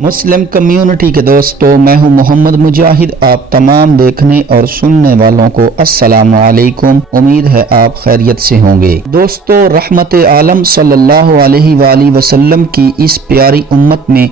مسلم community کے دوستوں، میں ہوں محمد مجاہد۔ آپ تمام دیکھنے اور سننے والوں کو السلام علیکم۔ امید ہے آپ خیریت سے ہوں گے۔ دوستو، رحمت عالم صلی اللہ علیہ وآلہ وسلم کی اس پیاری امت میں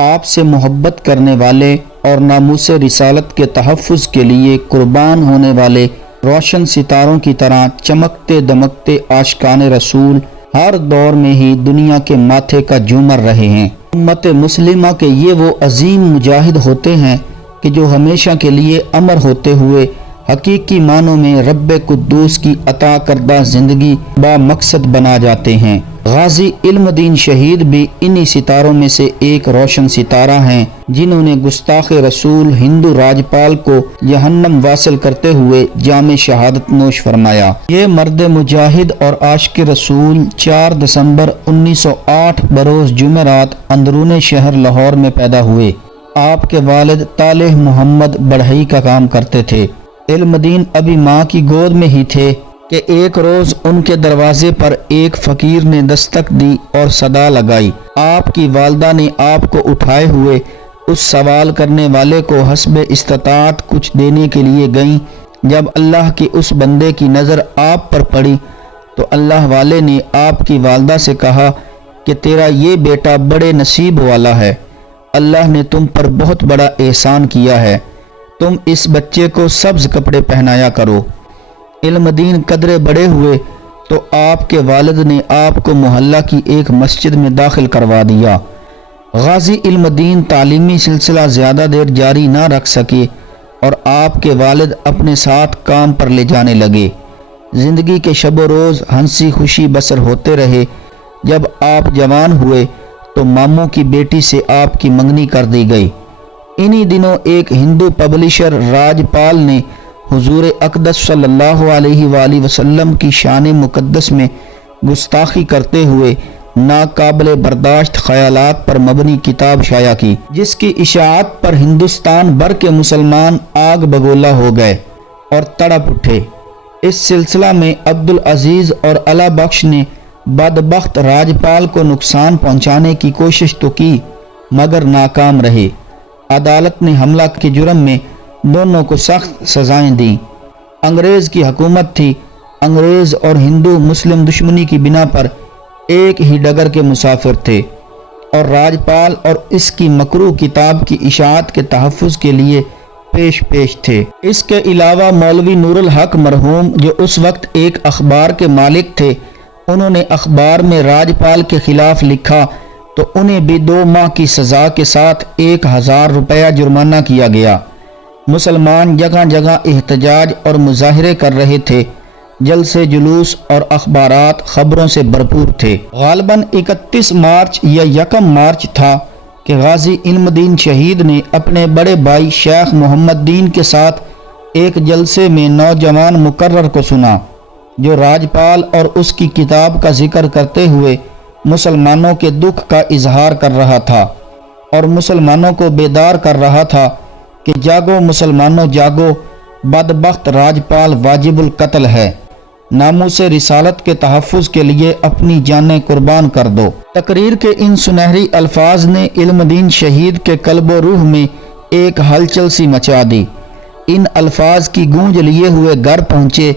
آپ سے محبت کرنے والے اور ناموس رسالت کے تحفظ کے لیے قربان ہونے والے روشن ستاروں کی طرح چمکتے دمکتے عاشقان رسول ہر دور میں ہی دنیا کے ماتھے کا جھومر رہے ہیں۔ امت مسلمہ کے یہ وہ عظیم مجاہد ہوتے ہیں کہ جو ہمیشہ کے لیے امر ہوتے ہوئے حقیقی معنوں میں رب قدوس کی عطا کردہ زندگی با مقصد بنا جاتے ہیں۔ غازی علم دین شہید بھی انہی ستاروں میں سے ایک روشن ستارہ ہیں، جنہوں نے گستاخ رسول ہندو راجپال کو جہنم واصل کرتے ہوئے جام شہادت نوش فرمایا۔ یہ مرد مجاہد اور عاشق رسول 4 دسمبر 1908 بروز جمعرات اندرون شہر لاہور میں پیدا ہوئے۔ آپ کے والد طالح محمد بڑھئی کا کام کرتے تھے۔ علم دین ابھی ماں کی گود میں ہی تھے کہ ایک روز ان کے دروازے پر ایک فقیر نے دستک دی اور صدا لگائی۔ آپ کی والدہ نے آپ کو اٹھائے ہوئے اس سوال کرنے والے کو حسب استطاعت کچھ دینے کے لیے گئیں۔ جب اللہ کے اس بندے کی نظر آپ پر پڑی تو اللہ والے نے آپ کی والدہ سے کہا کہ تیرا یہ بیٹا بڑے نصیب والا ہے، اللہ نے تم پر بہت بڑا احسان کیا ہے، تم اس بچے کو سبز کپڑے پہنایا کرو۔ علم دین قدرے بڑے ہوئے تو آپ کے والد نے آپ کو محلہ کی ایک مسجد میں داخل کروا دیا۔ غازی علم دین تعلیمی سلسلہ زیادہ دیر جاری نہ رکھ سکے اور آپ کے والد اپنے ساتھ کام پر لے جانے لگے۔ زندگی کے شب و روز ہنسی خوشی بسر ہوتے رہے۔ جب آپ جوان ہوئے تو ماموں کی بیٹی سے آپ کی منگنی کر دی گئی۔ انہی دنوں ایک ہندو پبلشر راجپال نے حضور اقدس صلی اللہ علیہ وآلہ وسلم کی شان مقدس میں گستاخی کرتے ہوئے ناقابل برداشت خیالات پر مبنی کتاب شائع کی، جس کی اشاعت پر ہندوستان بھر کے مسلمان آگ بگولا ہو گئے اور تڑپ اٹھے۔ اس سلسلہ میں عبدالعزیز اور علا بخش نے بدبخت راجپال کو نقصان پہنچانے کی کوشش تو کی مگر ناکام رہے۔ عدالت نے حملہ کے جرم میں دونوں کو سخت سزائیں دیں۔ انگریز کی حکومت تھی۔ انگریز اور ہندو مسلم دشمنی کی بنا پر ایک ہی ڈگر کے مسافر تھے اور راجپال اور اس کی مکروہ کتاب کی اشاعت کے تحفظ کے لیے پیش تھے۔ اس کے علاوہ مولوی نور الحق مرحوم، جو اس وقت ایک اخبار کے مالک تھے، انہوں نے اخبار میں راجپال کے خلاف لکھا تو انہیں بھی 2 ماہ کی سزا کے ساتھ 1000 روپیہ جرمانہ کیا گیا۔ مسلمان جگہ جگہ احتجاج اور مظاہرے کر رہے تھے۔ جلسے جلوس اور اخبارات خبروں سے بھرپور تھے۔ غالباً 31 مارچ یا 1 مارچ تھا کہ غازی علم دین شہید نے اپنے بڑے بھائی شیخ محمد دین کے ساتھ ایک جلسے میں نوجوان مقرر کو سنا، جو راجپال اور اس کی کتاب کا ذکر کرتے ہوئے مسلمانوں کے دکھ کا اظہار کر رہا تھا اور مسلمانوں کو بیدار کر رہا تھا کہ جاگو مسلمانوں جاگو، بدبخت راجپال واجب القتل ہے، ناموس رسالت کے تحفظ کے لیے اپنی جانیں قربان کر دو۔ تقریر کے ان سنہری الفاظ نے علم دین شہید کے قلب و روح میں ایک ہلچل سی مچا دی۔ ان الفاظ کی گونج لیے ہوئے گھر پہنچے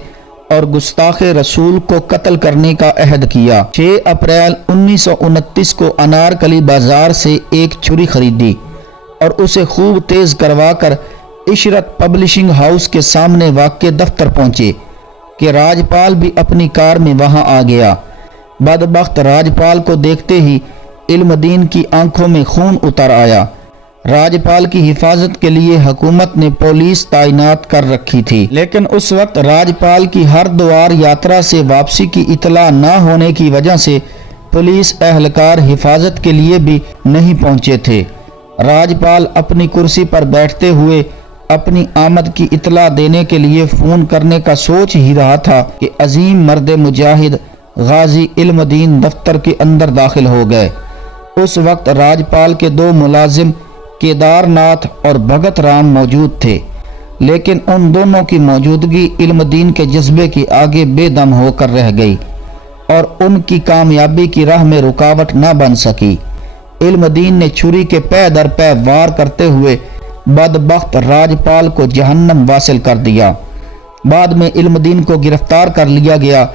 اور گستاخ رسول کو قتل کرنے کا عہد کیا۔ 6 اپریل 1929 کو انارکلی بازار سے ایک چھری خریدی اور اسے خوب تیز کروا کر عشرت پبلشنگ ہاؤس کے سامنے واقع دفتر پہنچے کہ راجپال بھی اپنی کار میں وہاں آ گیا۔ بدبخت راجپال کو دیکھتے ہی علم دین کی آنکھوں میں خون اتر آیا۔ راجپال کی حفاظت کے لیے حکومت نے پولیس تعینات کر رکھی تھی، لیکن اس وقت راجپال کی ہردوار یاترا سے واپسی کی اطلاع نہ ہونے کی وجہ سے پولیس اہلکار حفاظت کے لیے بھی نہیں پہنچے تھے۔ راجپال اپنی کرسی پر بیٹھتے ہوئے اپنی آمد کی اطلاع دینے کے لیے فون کرنے کا سوچ ہی رہا تھا کہ عظیم مرد مجاہد غازی علم دین دفتر کے اندر داخل ہو گئے۔ اس وقت راجپال کے 2 ملازم کیدار ناتھ اور بھگت رام موجود تھے، لیکن ان دونوں کی موجودگی علم دین کے جذبے کے آگے بے دم ہو کر رہ گئی اور ان کی کامیابی کی راہ میں رکاوٹ نہ بن سکی۔ علم دین نے چھری کے پے در پے وار کرتے ہوئے بدبخت راجپال کو جہنم واصل کر دیا۔ بعد میں علم دین کو گرفتار کر لیا گیا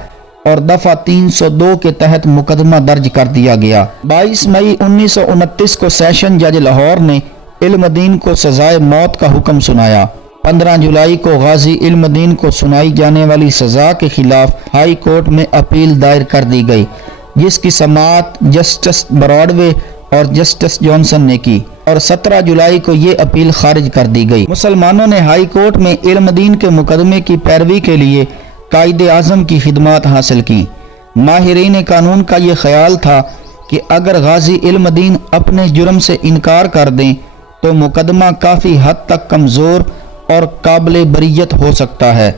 اور دفعہ 302 کے تحت مقدمہ درج کر دیا گیا۔ 22 مئی 1929 کو سیشن جج لاہور نے علم دین کو سزائے موت کا حکم سنایا۔ 15 جولائی کو غازی علم دین کو سنائی جانے والی سزا کے خلاف ہائی کورٹ میں اپیل دائر کر دی گئی، جس کی سماعت جسٹس براڈوے اور جسٹس جانسن نے کی، اور 17 جولائی کو یہ اپیل خارج کر دی گئی۔ مسلمانوں نے ہائی کورٹ میں علم دین کے مقدمے کی پیروی کے لیے قائد اعظم کی خدمات حاصل کی۔ ماہرین قانون کا یہ خیال تھا کہ اگر غازی علم دین اپنے جرم سے انکار کر دیں تو مقدمہ کافی حد تک کمزور اور قابل بریت ہو سکتا ہے،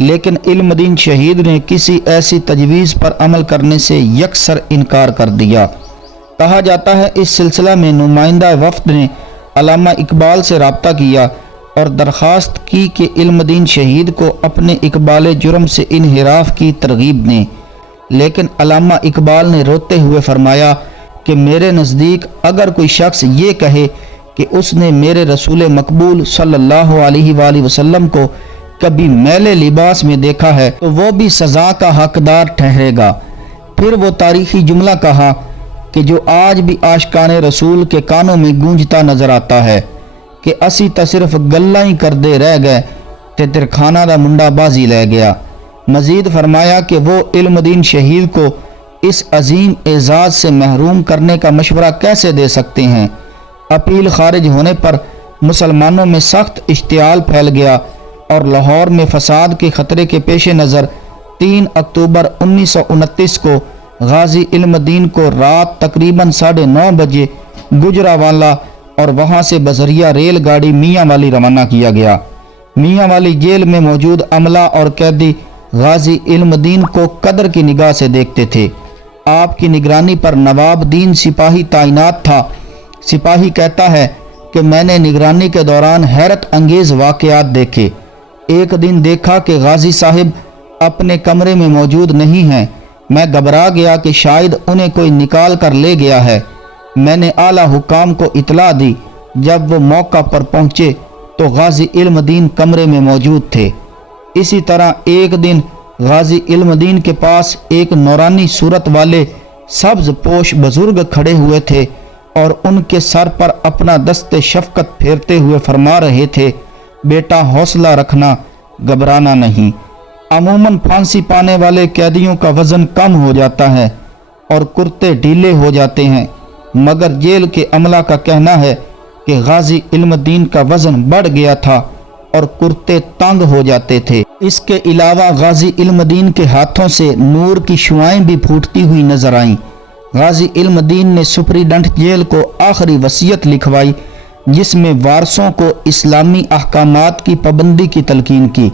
لیکن علم دین شہید نے کسی ایسی تجویز پر عمل کرنے سے یکسر انکار کر دیا۔ کہا جاتا ہے اس سلسلہ میں نمائندہ وفد نے علامہ اقبال سے رابطہ کیا اور درخواست کی کہ علم دین شہید کو اپنے اقبال جرم سے انحراف کی ترغیب دیں، لیکن علامہ اقبال نے روتے ہوئے فرمایا کہ میرے نزدیک اگر کوئی شخص یہ کہے کہ اس نے میرے رسول مقبول صلی اللہ علیہ وآلہ وسلم کو کبھی میلے لباس میں دیکھا ہے تو وہ بھی سزا کا حقدار ٹھہرے گا۔ پھر وہ تاریخی جملہ کہا کہ جو آج بھی عاشقان رسول کے کانوں میں گونجتا نظر آتا ہے کہ اسی تا صرف گلاں ہی کردے رہ گئے تے ترکھانہ دا منڈا بازی لے گیا۔ مزید فرمایا کہ وہ علم دین شہید کو اس عظیم اعزاز سے محروم کرنے کا مشورہ کیسے دے سکتے ہیں۔ اپیل خارج ہونے پر مسلمانوں میں سخت اشتعال پھیل گیا اور لاہور میں فساد کے خطرے کے پیش نظر 3 اکتوبر 1929 کو غازی علم دین کو رات تقریباً 9:30 بجے گجرانوالہ اور وہاں سے بذریعہ ریل گاڑی میاں والی روانہ کیا گیا۔ میاں والی جیل میں موجود عملہ اور قیدی غازی علم دین کو قدر کی نگاہ سے دیکھتے تھے۔ آپ کی نگرانی پر نواب دین سپاہی تعینات تھا۔ سپاہی کہتا ہے کہ میں نے نگرانی کے دوران حیرت انگیز واقعات دیکھے۔ ایک دن دیکھا کہ غازی صاحب اپنے کمرے میں موجود نہیں ہیں۔ میں گھبرا گیا کہ شاید انہیں کوئی نکال کر لے گیا ہے۔ میں نے اعلیٰ حکام کو اطلاع دی۔ جب وہ موقع پر پہنچے تو غازی علم دین کمرے میں موجود تھے۔ اسی طرح ایک دن غازی علم دین کے پاس ایک نورانی صورت والے سبز پوش بزرگ کھڑے ہوئے تھے اور ان کے سر پر اپنا دست شفقت پھیرتے ہوئے فرما رہے تھے، بیٹا حوصلہ رکھنا، گھبرانا نہیں۔ عموماً پھانسی پانے والے قیدیوں کا وزن کم ہو جاتا ہے اور کرتے ڈھیلے ہو جاتے ہیں، مگر جیل کے عملہ کا کہنا ہے کہ غازی علم دین کا وزن بڑھ گیا تھا اور کرتے تنگ ہو جاتے تھے۔ اس کے علاوہ غازی علم دین کے ہاتھوں سے نور کی شعائیں بھی پھوٹتی ہوئی نظر آئیں۔ غازی علم دین نے سپریڈنٹ جیل کو آخری وصیت لکھوائی، جس میں وارثوں کو اسلامی احکامات کی پابندی کی تلقین کی،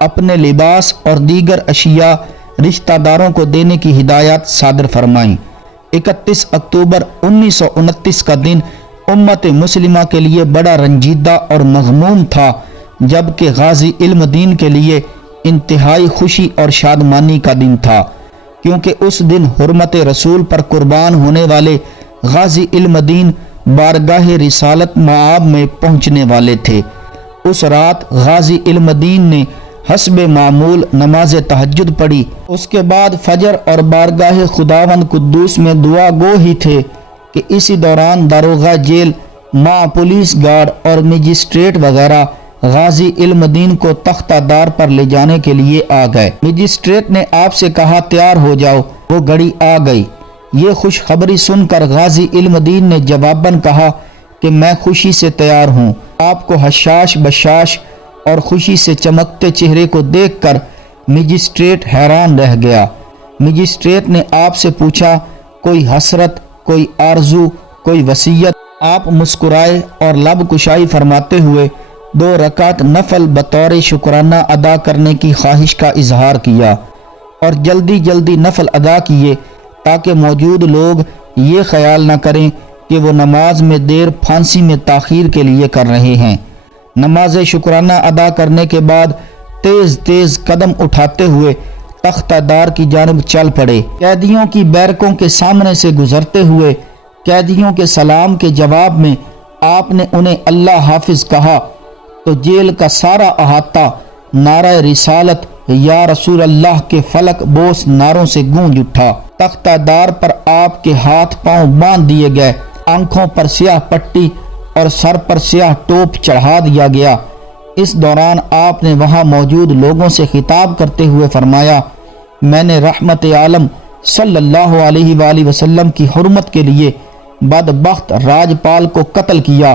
اپنے لباس اور دیگر اشیاء رشتہ داروں کو دینے کی ہدایات صادر فرمائیں۔ 31 اکتوبر 1929 کا دن امت مسلمہ کے لیے بڑا رنجیدہ اور مغموم تھا، جبکہ غازی علم دین کے لیے انتہائی خوشی اور شادمانی کا دن تھا، کیونکہ اس دن حرمت رسول پر قربان ہونے والے غازی علم دین بارگاہ رسالت معاب میں پہنچنے والے تھے۔ اس رات غازی علم دین نے حسب معمول نماز تہجد پڑھی۔ اس کے بعد فجر اور بارگاہ خداوند قدوس میں دعا گو ہی تھے کہ اسی دوران داروغہ جیل، ماں پولیس گارڈ اور مجسٹریٹ وغیرہ غازی علم دین کو تختہ دار پر لے جانے کے لیے آ گئے۔ مجسٹریٹ نے آپ سے کہا تیار ہو جاؤ، وہ گھڑی آ گئی۔ یہ خوشخبری سن کر غازی علم دین نے جواباً کہا کہ میں خوشی سے تیار ہوں۔ آپ کو حشاش بشاش اور خوشی سے چمکتے چہرے کو دیکھ کر مجسٹریٹ حیران رہ گیا۔ مجسٹریٹ نے آپ سے پوچھا، کوئی حسرت، کوئی آرزو، کوئی وصیت؟ آپ مسکرائے اور لب کشائی فرماتے ہوئے 2 رکعت نفل بطور شکرانہ ادا کرنے کی خواہش کا اظہار کیا اور جلدی جلدی نفل ادا کیے تاکہ موجود لوگ یہ خیال نہ کریں کہ وہ نماز میں دیر پھانسی میں تاخیر کے لیے کر رہے ہیں۔ نماز شکرانہ ادا کرنے کے بعد تیز تیز قدم اٹھاتے ہوئے تختہ دار کی جانب چل پڑے۔ قیدیوں کی بیرکوں کے سامنے سے گزرتے ہوئے قیدیوں کے سلام کے جواب میں آپ نے انہیں اللہ حافظ کہا تو جیل کا سارا احاطہ نعرہ رسالت یا رسول اللہ کے فلک بوس نعروں سے گونج اٹھا۔ تختہ دار پر آپ کے ہاتھ پاؤں باندھ دیے گئے، آنکھوں پر سیاہ پٹی اور سر پر سیاہ ٹوپ چڑھا دیا گیا۔ اس دوران آپ نے وہاں موجود لوگوں سے خطاب کرتے ہوئے فرمایا، میں نے رحمت عالم صلی اللہ علیہ وآلہ وسلم کی حرمت کے لیے بدبخت راجپال کو قتل کیا،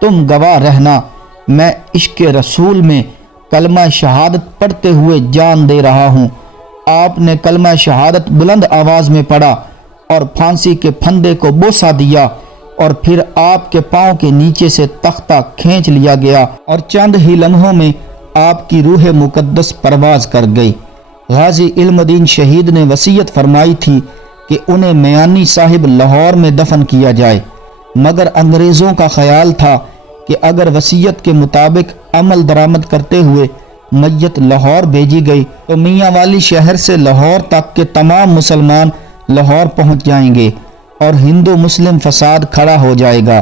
تم گواہ رہنا۔ میں عشق رسول میں کلمہ شہادت پڑھتے ہوئے جان دے رہا ہوں۔ آپ نے کلمہ شہادت بلند آواز میں پڑھا اور پھانسی کے پھندے کو بوسہ دیا، اور پھر آپ کے پاؤں کے نیچے سے تختہ کھینچ لیا گیا اور چند ہی لمحوں میں آپ کی روح مقدس پرواز کر گئی۔ غازی علم دین شہید نے وصیت فرمائی تھی کہ انہیں میانی صاحب لاہور میں دفن کیا جائے، مگر انگریزوں کا خیال تھا کہ اگر وصیت کے مطابق عمل درآمد کرتے ہوئے میت لاہور بھیجی گئی تو میاں والی شہر سے لاہور تک کے تمام مسلمان لاہور پہنچ جائیں گے اور ہندو مسلم فساد کھڑا ہو جائے گا،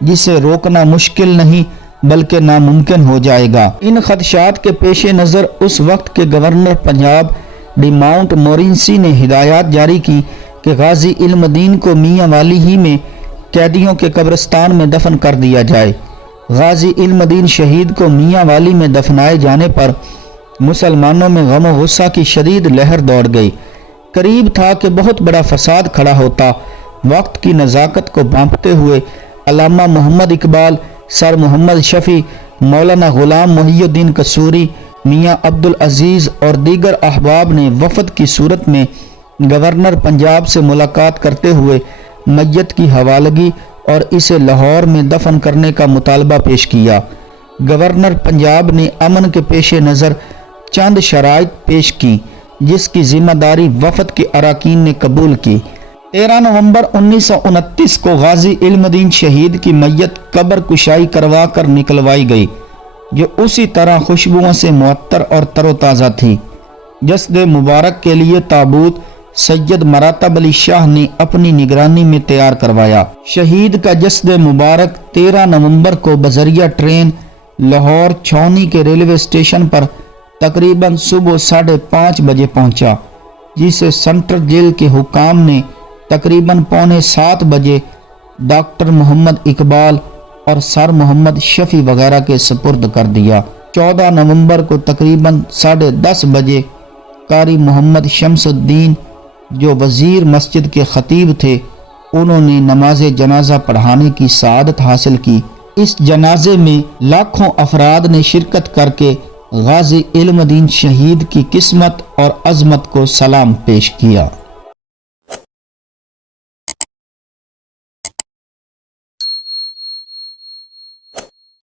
جسے روکنا مشکل نہیں بلکہ ناممکن ہو جائے گا۔ ان خدشات کے پیش نظر اس وقت کے گورنر پنجاب ڈی ماؤنٹ مورینسی نے ہدایات جاری کی کہ غازی علم دین کو میاں والی ہی میں قیدیوں کے قبرستان میں دفن کر دیا جائے۔ غازی علم دین شہید کو میاں والی میں دفنائے جانے پر مسلمانوں میں غم و غصہ کی شدید لہر دوڑ گئی۔ قریب تھا کہ بہت بڑا فساد کھڑا ہوتا۔ وقت کی نزاکت کو بھانپتے ہوئے علامہ محمد اقبال، سر محمد شفیع، مولانا غلام محی الدین قصوری، میاں عبدالعزیز اور دیگر احباب نے وفد کی صورت میں گورنر پنجاب سے ملاقات کرتے ہوئے میت کی حوالگی اور اسے لاہور میں دفن کرنے کا مطالبہ پیش کیا۔ گورنر پنجاب نے امن کے پیش نظر چند شرائط پیش کی جس کی ذمہ داری وفد کے اراکین نے قبول کی۔ 13 نومبر 1929 کو غازی علم دین شہید کی میت قبر کشائی کروا کر نکلوائی گئی، جو اسی طرح خوشبوؤں سے معطر اور تر و تازہ تھی۔ جسد مبارک کے لیے تابوت سید مراتب علی شاہ نے اپنی نگرانی میں تیار کروایا۔ شہید کا جسد مبارک 13 نومبر کو بذریعہ ٹرین لاہور چھاؤنی کے ریلوے اسٹیشن پر تقریباً صبح 5:30 بجے پہنچا، جسے سینٹرل جیل کے حکام نے تقریباً 6:45 بجے ڈاکٹر محمد اقبال اور سر محمد شفیع وغیرہ کے سپرد کر دیا۔ 14 نومبر کو تقریباً 10:30 بجے قاری محمد شمس الدین جو وزیر مسجد کے خطیب تھے، انہوں نے نماز جنازہ پڑھانے کی سعادت حاصل کی۔ اس جنازے میں لاکھوں افراد نے شرکت کر کے غازی علم دین شہید کی قسمت اور عظمت کو سلام پیش کیا۔